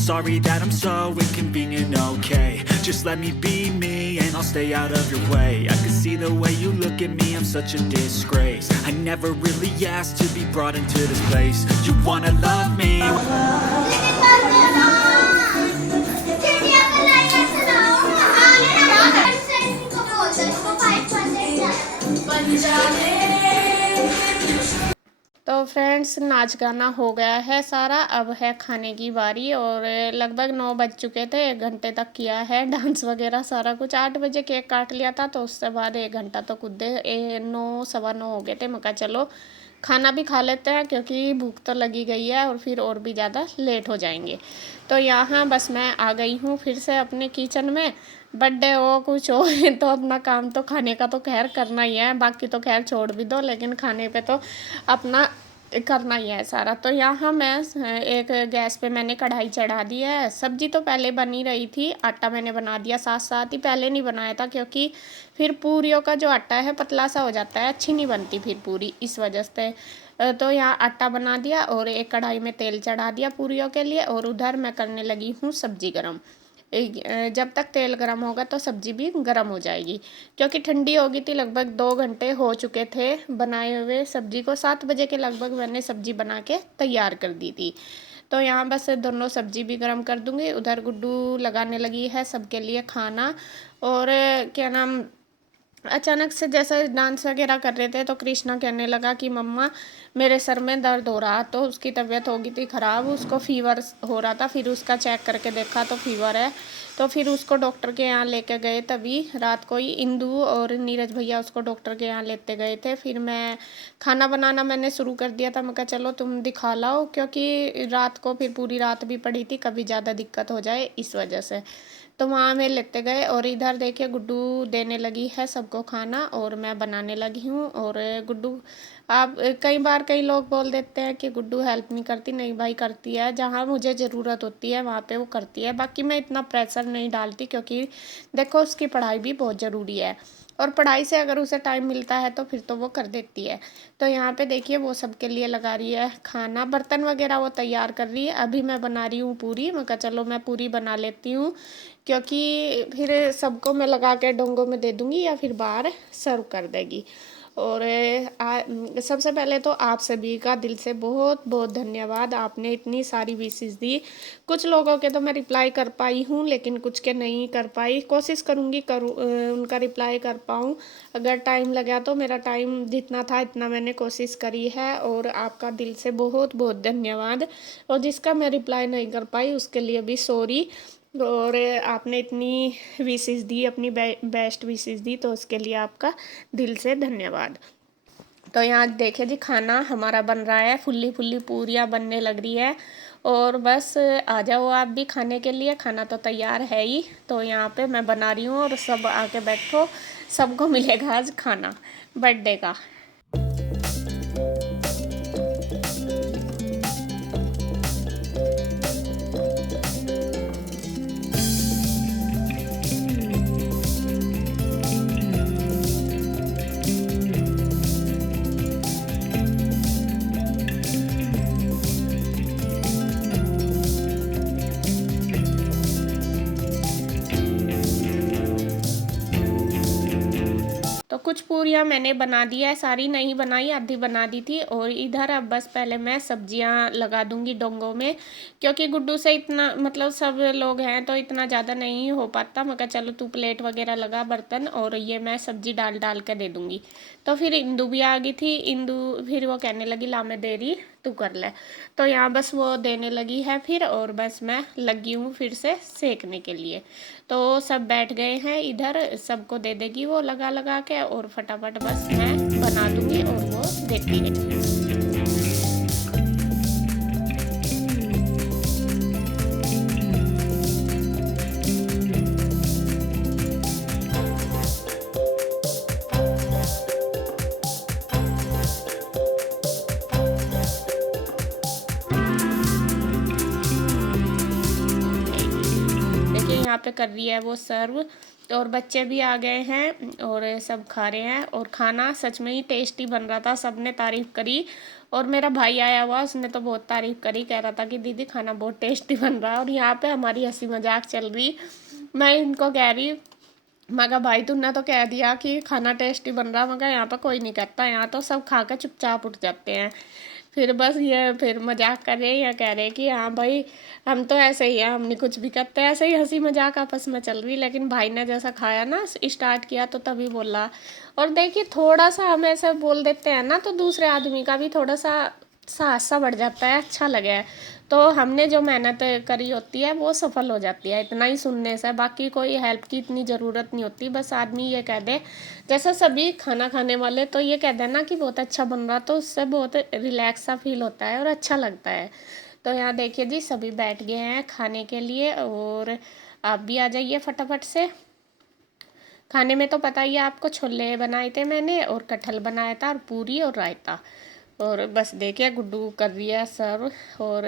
sorry that I'm so inconvenient, okay. Just let me be me and I'll stay out of your way. I can see the way you look at me, I'm such a disgrace. I never really asked to be brought into this place. You wanna love me? तो friends, नाच गाना हो गया है सारा, अब है खाने की बारी। और लगभग 9 बज चुके थे, 1 घंटे तक किया है डांस वगैरह सारा कुछ। 8 बजे केक काट लिया था, तो उसके बाद 1 घंटा तो खुद 9 सवा 9 हो गए थे। मैं कहा चलो खाना भी खा लेते हैं, क्योंकि भूख तो लगी गई है और फिर और भी ज़्यादा लेट हो जाएंगे। तो यहाँ बस मैं आ गई हूँ फिर से अपने किचन में। बर्थडे हो कुछ हो तो अपना काम तो खाने का तो खैर करना ही है, बाकी तो खैर छोड़ भी दो, लेकिन खाने पे तो अपना करना ही है सारा। तो यहाँ मैं एक गैस पे मैंने कढ़ाई चढ़ा दी है। सब्जी तो पहले बनी रही थी, आटा मैंने बना दिया साथ साथ ही। पहले नहीं बनाया था क्योंकि फिर पूरियों का जो आटा है पतला सा हो जाता है, अच्छी नहीं बनती फिर पूरी, इस वजह से। तो यहाँ आटा बना दिया और एक कढ़ाई में तेल चढ़ा दिया पूरियों के लिए, और उधर मैं करने लगी हूँ सब्जी गरम। जब तक तेल गरम होगा तो सब्जी भी गरम हो जाएगी, क्योंकि ठंडी हो गई थी। लगभग 2 घंटे हो चुके थे बनाए हुए सब्जी को। 7 बजे के लगभग मैंने सब्जी बना के तैयार कर दी थी। तो यहाँ बस दोनों सब्जी भी गरम कर दूँगी। उधर गुड्डू लगाने लगी है सबके लिए खाना। और क्या नाम, अचानक से जैसे डांस वगैरह कर रहे थे तो कृष्णा कहने लगा कि मम्मा मेरे सर में दर्द हो रहा। तो उसकी तबीयत हो गई थी ख़राब, उसको फीवर हो रहा था। फिर उसका चेक करके देखा तो फीवर है। तो फिर उसको डॉक्टर के यहाँ लेके गए, तभी रात को ही इंदू और नीरज भैया उसको डॉक्टर के यहाँ लेते गए थे। फिर मैं खाना बनाना मैंने शुरू कर दिया था। मैं कहा चलो तुम दिखा लाओ, क्योंकि रात को फिर पूरी रात भी पड़ी थी, कभी ज़्यादा दिक्कत हो जाए इस वजह से। तो वहाँ में लेते गए। और इधर देखिए गुड्डू देने लगी है सबको खाना और मैं बनाने लगी हूँ। और गुड्डू, आप कई बार कई लोग बोल देते हैं कि गुड्डू हेल्प नहीं करती, नहीं भाई करती है। जहाँ मुझे ज़रूरत होती है वहाँ पे वो करती है। बाकी मैं इतना प्रेशर नहीं डालती, क्योंकि देखो उसकी पढ़ाई भी बहुत ज़रूरी है, और पढ़ाई से अगर उसे टाइम मिलता है तो फिर तो वो कर देती है। तो यहाँ पे देखिए वो सबके लिए लगा रही है खाना, बर्तन वगैरह वो तैयार कर रही है। अभी मैं बना रही हूँ पूरी। मैं कहा चलो मैं पूरी बना लेती हूँ, क्योंकि फिर सबको मैं लगा के डोंगों में दे दूँगी या फिर बाहर सर्व कर देगी। और सबसे पहले तो आप सभी का दिल से बहुत बहुत धन्यवाद, आपने इतनी सारी विशेष दी। कुछ लोगों के तो मैं रिप्लाई कर पाई हूँ, लेकिन कुछ के नहीं कर पाई। कोशिश करूँगी उनका रिप्लाई कर पाऊँ। अगर टाइम लगा तो मेरा टाइम जितना था इतना मैंने कोशिश करी है। और आपका दिल से बहुत बहुत धन्यवाद। और जिसका मैं रिप्लाई नहीं कर पाई उसके लिए भी सॉरी। और आपने इतनी विशेष दी, अपनी बेस्ट विशेष दी, तो उसके लिए आपका दिल से धन्यवाद। तो यहाँ देखिए जी खाना हमारा बन रहा है, फुल्ली फुल्ली पूरियाँ बनने लग रही है। और बस आ जाओ आप भी खाने के लिए, खाना तो तैयार है ही। तो यहाँ पे मैं बना रही हूँ और सब आके बैठो, सबको मिलेगा आज खाना बर्थडे का। तो कुछ पूरियाँ मैंने बना दी है, सारी नहीं बनाई, आधी बना दी थी। और इधर अब बस पहले मैं सब्जियाँ लगा दूंगी डोंगों में, क्योंकि गुड्डू से इतना मतलब सब लोग हैं तो इतना ज़्यादा नहीं हो पाता। मैं कहा चलो तू प्लेट वगैरह लगा बर्तन, और ये मैं सब्जी डाल डाल के दे दूँगी। तो फिर इंदू भी आ गई थी। इंदू फिर वो कहने लगी ला मैं दे रही, तू कर ले। तो यहाँ बस वो देने लगी है फिर, और बस मैं लगी हूँ फिर से सेकने के लिए। तो सब बैठ गए हैं इधर, सबको दे देगी वो लगा लगा के, और फटाफट बस मैं बना दूंगी और वो देखती रहेगी। देखिए यहाँ पे कर रही है वो सर्व। और बच्चे भी आ गए हैं और सब खा रहे हैं। और खाना सच में ही टेस्टी बन रहा था, सबने तारीफ़ करी। और मेरा भाई आया हुआ, उसने तो बहुत तारीफ़ करी, कह रहा था कि दीदी खाना बहुत टेस्टी बन रहा है। और यहाँ पे हमारी हंसी मजाक चल रही। मैं इनको कह रही, मैं कहा भाई तुमने तो कह दिया कि खाना टेस्टी बन रहा, मगर यहाँ पर कोई नहीं कहता, यहाँ तो सब खा कर चुपचाप उठ जाते हैं। फिर बस ये फिर मजाक कर रहे हैं या कह रहे हैं कि हाँ भाई हम तो ऐसे ही हैं, हम नहीं कुछ भी करते, ऐसे ही हंसी मजाक आपस में चल रही। लेकिन भाई ने जैसा खाया ना, स्टार्ट किया तो तभी बोला। और देखिए थोड़ा सा हम ऐसे बोल देते हैं ना तो दूसरे आदमी का भी थोड़ा सा साहस सा बढ़ जाता है, अच्छा लगे। तो हमने जो मेहनत करी होती है वो सफल हो जाती है इतना ही सुनने से, बाकी कोई हेल्प की इतनी ज़रूरत नहीं होती। बस आदमी ये कह दे, जैसा सभी खाना खाने वाले तो ये कह देना कि बहुत अच्छा बन रहा, तो उससे बहुत रिलैक्स सा फील होता है और अच्छा लगता है। तो यहाँ देखिए जी सभी बैठ गए हैं खाने के लिए, और आप भी आ जाइए फटाफट से। खाने में तो पता ही है आपको, छोले बनाए थे मैंने और कटहल बनाया था और पूरी और रायता। और बस देखिए गुड्डू कर रही है सर्व, और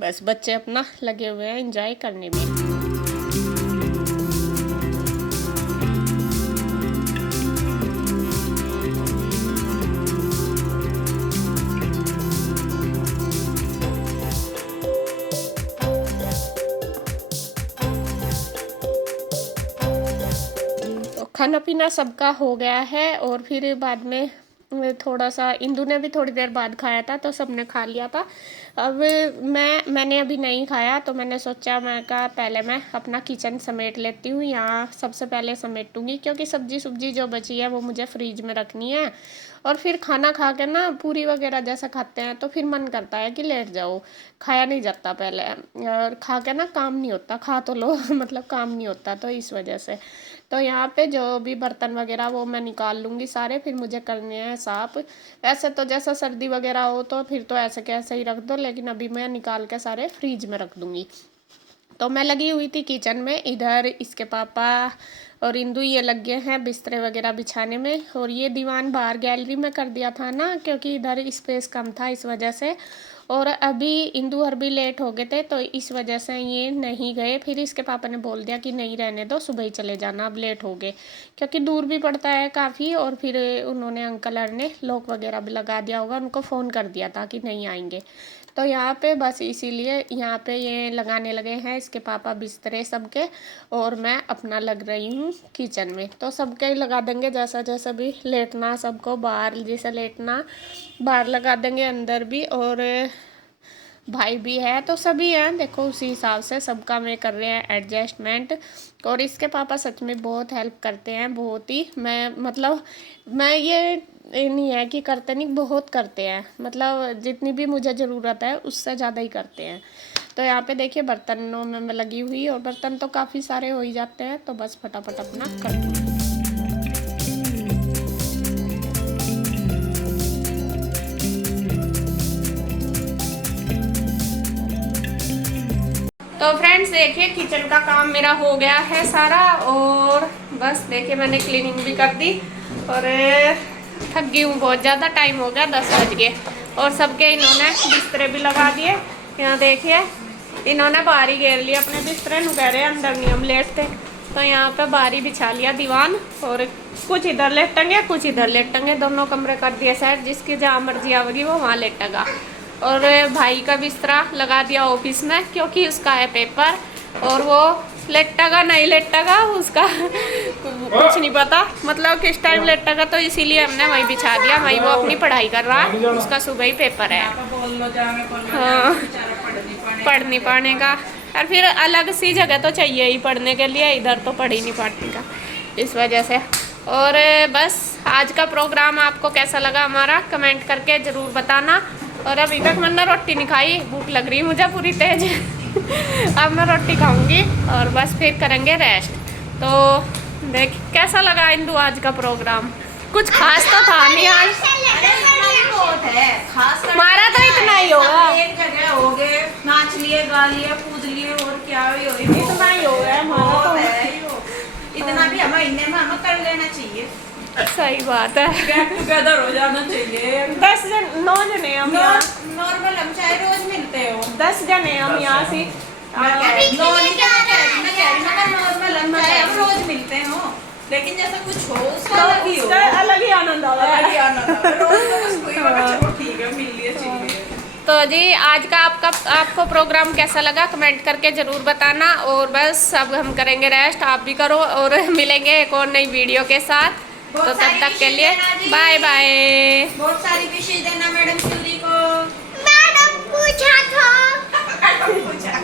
बस बच्चे अपना लगे हुए हैं एंजॉय करने में। तो खाना पीना सबका हो गया है, और फिर बाद में थोड़ा सा इंदू ने भी थोड़ी देर बाद खाया था, तो सबने खा लिया था। अब मैंने अभी नहीं खाया, तो मैंने सोचा, मैं कहा पहले मैं अपना किचन समेट लेती हूँ, यहाँ सबसे पहले समेटूंगी, क्योंकि सब्जी जो बची है वो मुझे फ्रीज में रखनी है। और फिर खाना खा के ना पूरी वगैरह जैसा खाते हैं तो फिर मन करता है कि लेट जाओ, खाया नहीं जाता पहले, और खा के ना काम नहीं होता, खा तो लो मतलब काम नहीं होता, तो इस वजह से। तो यहाँ पे जो भी बर्तन वगैरह वो मैं निकाल लूँगी सारे, फिर मुझे करने हैं साफ़। ऐसे तो जैसा सर्दी वगैरह हो तो फिर तो ऐसे कैसे ही रख दो, लेकिन अभी मैं निकाल के सारे फ्रीज में रख दूँगी। तो मैं लगी हुई थी किचन में, इधर इसके पापा और इंदू ये लग गए हैं बिस्तरे वगैरह बिछाने में। और ये दीवान बाहर गैलरी में कर दिया था ना, क्योंकि इधर स्पेस कम था इस वजह से। और अभी इंदू और भी लेट हो गए थे, तो इस वजह से ये नहीं गए। फिर इसके पापा ने बोल दिया कि नहीं रहने दो, सुबह ही चले जाना, अब लेट हो गए, क्योंकि दूर भी पड़ता है काफ़ी। और फिर उन्होंने अंकल ने लॉक वगैरह भी लगा दिया होगा, उनको फ़ोन कर दिया था कि नहीं आएंगे। तो यहाँ पे बस इसीलिए यहाँ पे ये लगाने लगे हैं इसके पापा बिस्तरे सबके, और मैं अपना लग रही हूँ किचन में। तो सबके लगा देंगे, जैसा जैसा भी लेटना सबको, बाहर जैसे लेटना बाहर लगा देंगे, अंदर भी। और भाई भी है तो सभी हैं, देखो उसी हिसाब से सबका मैं कर रहे हैं एडजस्टमेंट। और इसके पापा सच में बहुत हेल्प करते हैं, बहुत ही। मैं ये नहीं है कि करते नहीं, बहुत करते हैं, मतलब जितनी भी मुझे ज़रूरत है उससे ज़्यादा ही करते हैं। तो यहाँ पे देखिए बर्तनों में मैं लगी हुई, और बर्तन तो काफ़ी सारे हो ही जाते हैं, तो बस फटाफट अपना करती हूँ। तो फ्रेंड्स देखिए किचन का काम मेरा हो गया है सारा, और बस देखिए मैंने क्लीनिंग भी कर दी। और थक गई हूँ बहुत ज़्यादा, टाइम हो गया 10 बज गए। और सबके इन्होंने बिस्तरे भी लगा दिए। यहाँ देखिए इन्होंने बाहर ही घेर लिया अपने बिस्तरे, नु कह रहे अंदर नहीं हम लेटते। तो यहाँ पे बाहर ही बिछा लिया दीवान, और कुछ इधर लेटेंगे कुछ इधर लेटेंगे, दोनों कमरे कर दिए सेट, जिसकी जहाँ मर्जी आवेगी वो वहाँ लेटेगा। और भाई का बिस्तरा लगा दिया ऑफिस में, क्योंकि उसका है पेपर, और वो लेटेगा नहीं लेटेगा उसका कुछ नहीं पता, मतलब किस टाइम लेटेगा, तो इसीलिए हमने वहीं बिछा दिया। वहीं वो अपनी पढ़ाई कर रहा है, उसका सुबह ही पेपर है। हाँ पढ़ नहीं पाने का, और फिर अलग सी जगह तो चाहिए ही पढ़ने के लिए, इधर तो पढ़ ही नहीं पाने का, इस वजह से। और बस आज का प्रोग्राम आपको कैसा लगा हमारा, कमेंट करके ज़रूर बताना। और अभी तक मैंने रोटी नहीं खाई, भूख लग रही मुझे पूरी तेज अब मैं रोटी खाऊंगी और बस फिर करेंगे रेस्ट। तो देख कैसा लगा इंदु आज का प्रोग्राम, कुछ खास तो था नहीं आज, हमारा तो इतना ही होगा, एक जगह हो गए, नाच लिए गा लिए कूद लिए, और क्या इतना ही हो गया हमारा तो। इतना भी हमें महीने में हमें कर लेना चाहिए, सही बात है, गेट टुगेदर हो जाना चाहिए। 9 जने हम यहाँ, नॉर्मल हम चाहे रोज मिलते हो, 10 जने हम यहाँ से। मैं कह रही मगर नॉर्मल चाहे हम रोज मिलते हो, लेकिन जैसा कुछ हो उसका अलग ही हो, अलग ही आनंद आता है। अलग ही आनंद आता है। रोज तो बस कोई बात, चलो ठीक है, मिल लिए चिल लिए। तो जी आज का आपको प्रोग्राम कैसा लगा कमेंट करके ज़रूर बताना। और बस अब हम करेंगे रेस्ट, आप भी करो, और मिलेंगे एक और नई वीडियो के साथ। तो तब तक के लिए बाय बाय। बहुत सारी विशेष देना मैडम सूरी को। मैडम पूछा था। मैडम पूछा।